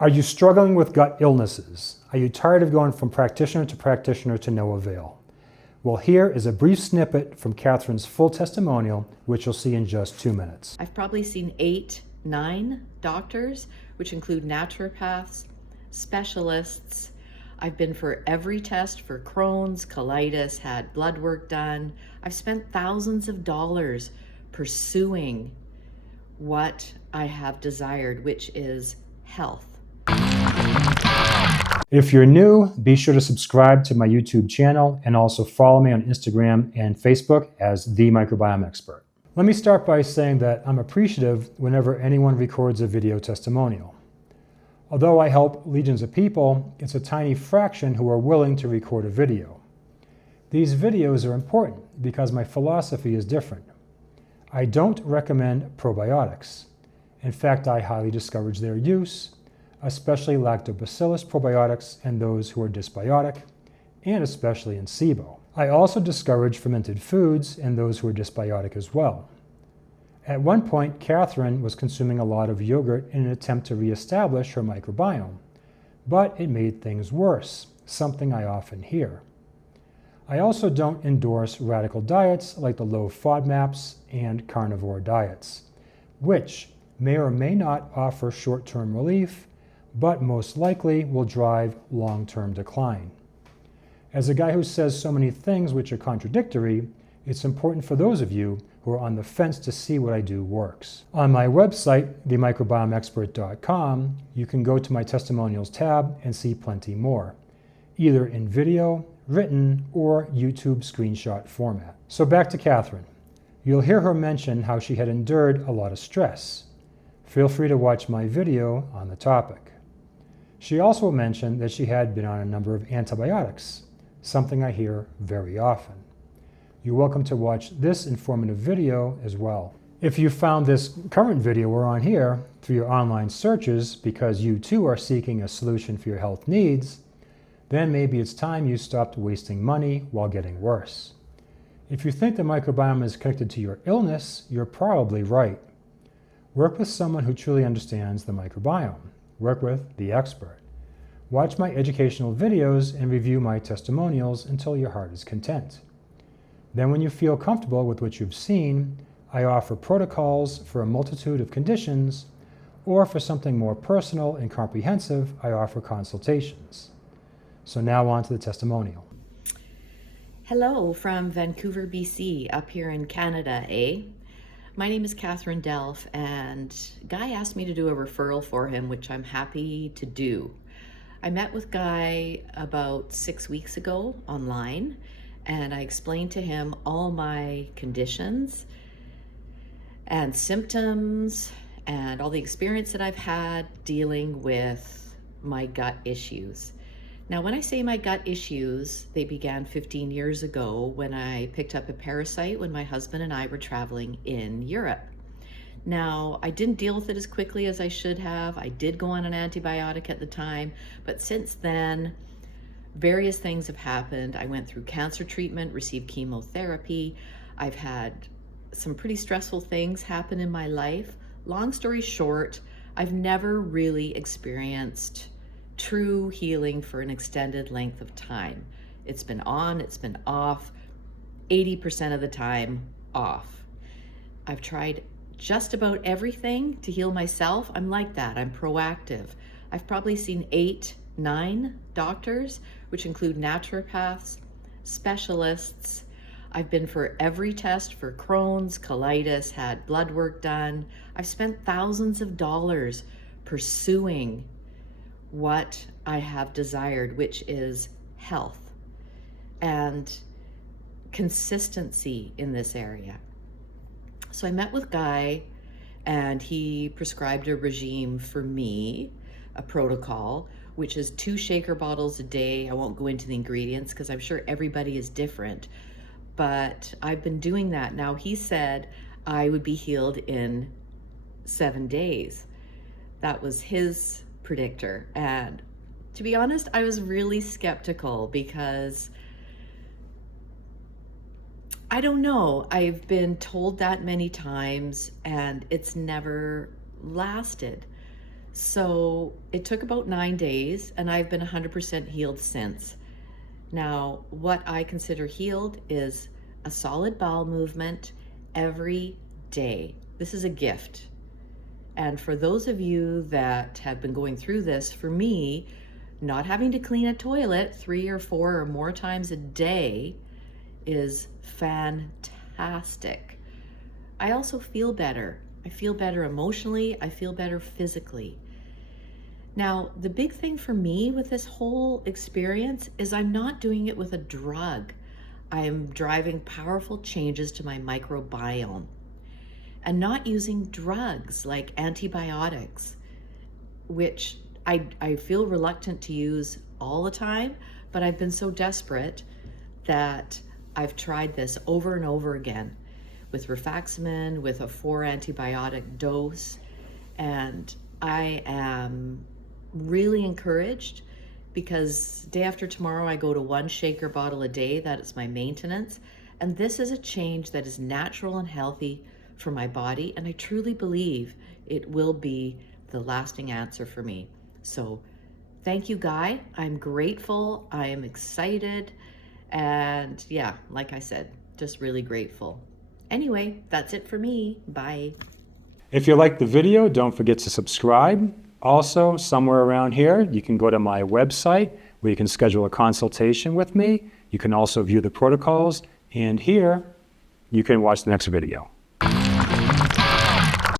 Are you struggling with gut illnesses? Are you tired of going from practitioner to no avail? Well, here is a brief snippet from Catherine's full testimonial, which you'll see in just 2 minutes. I've probably seen 8, 9 doctors, which include naturopaths, specialists. I've been for every test for Crohn's, colitis, had blood work done. I've spent thousands of dollars pursuing what I have desired, which is health. If you're new, be sure to subscribe to my YouTube channel and also follow me on Instagram and Facebook as The Microbiome Expert. Let me start by saying that I'm appreciative whenever anyone records a video testimonial. Although I help legions of people, it's a tiny fraction who are willing to record a video. These videos are important because my philosophy is different. I don't recommend probiotics. In fact, I highly discourage their use, especially Lactobacillus probiotics and those who are dysbiotic, and especially in SIBO. I also discourage fermented foods and those who are dysbiotic as well. At one point, Catherine was consuming a lot of yogurt in an attempt to reestablish her microbiome, but it made things worse, something I often hear. I also don't endorse radical diets like the low FODMAPs and carnivore diets, which may or may not offer short-term relief, but most likely will drive long-term decline. As a guy who says so many things which are contradictory, it's important for those of you who are on the fence to see what I do works. On my website, themicrobiomeexpert.com, you can go to my testimonials tab and see plenty more, either in video, written, or YouTube screenshot format. So back to Catherine. You'll hear her mention how she had endured a lot of stress. Feel free to watch my video on the topic. She also mentioned that she had been on a number of antibiotics, something I hear very often. You're welcome to watch this informative video as well. If you found this current video we're on here through your online searches because you too are seeking a solution for your health needs, then maybe it's time you stopped wasting money while getting worse. If you think the microbiome is connected to your illness, you're probably right. Work with someone who truly understands the microbiome. Work with the expert. Watch my educational videos and review my testimonials until your heart is content. Then when you feel comfortable with what you've seen, I offer protocols for a multitude of conditions, or for something more personal and comprehensive, I offer consultations. So now on to the testimonial. Hello from Vancouver, BC, up here in Canada, eh? My name is Catherine Delph, and Guy asked me to do a referral for him, which I'm happy to do. I met with Guy about 6 weeks ago online, and I explained to him all my conditions and symptoms and all the experience that I've had dealing with my gut issues. Now, when I say my gut issues, they began 15 years ago when I picked up a parasite when my husband and I were traveling in Europe. Now, I didn't deal with it as quickly as I should have. I did go on an antibiotic at the time, but since then, various things have happened. I went through cancer treatment, received chemotherapy. I've had some pretty stressful things happen in my life. Long story short, I've never really experienced true healing for an extended length of time. It's been on, it's been off, 80% of the time off. I've tried just about everything to heal myself. I'm like that, I'm proactive. I've probably seen 8, 9 doctors, which include naturopaths, specialists. I've been for every test for Crohn's, colitis, had blood work done. I've spent thousands of dollars pursuing what I have desired, which is health and consistency in this area. So I met with Guy, and he prescribed a regime for me, a protocol, which is 2 shaker bottles a day. I won't go into the ingredients because I'm sure everybody is different, but I've been doing that. Now, he said I would be healed in 7 days. That was his predictor. And to be honest, I was really skeptical because I don't know. I've been told that many times and it's never lasted. So it took about 9 days, and I've been 100% healed since. Now, what I consider healed is a solid bowel movement every day. This is a gift. And for those of you that have been going through this, for me, not having to clean a toilet 3 or 4 or more times a day is fantastic. I also feel better. I feel better emotionally. I feel better physically. Now, the big thing for me with this whole experience is I'm not doing it with a drug. I am driving powerful changes to my microbiome and not using drugs like antibiotics, which I feel reluctant to use all the time, but I've been so desperate that I've tried this over and over again with rifaximin, with a 4 antibiotic dose, and I am really encouraged because day after tomorrow I go to 1 shaker bottle a day. That is my maintenance, and this is a change that is natural and healthy for my body, and I truly believe it will be the lasting answer for me. So thank you, Guy. I'm grateful. I am excited. And yeah, like I said, just really grateful. Anyway, that's it for me. Bye. If you liked the video, don't forget to subscribe. Also, somewhere around here, you can go to my website where you can schedule a consultation with me. You can also view the protocols. And here, you can watch the next video.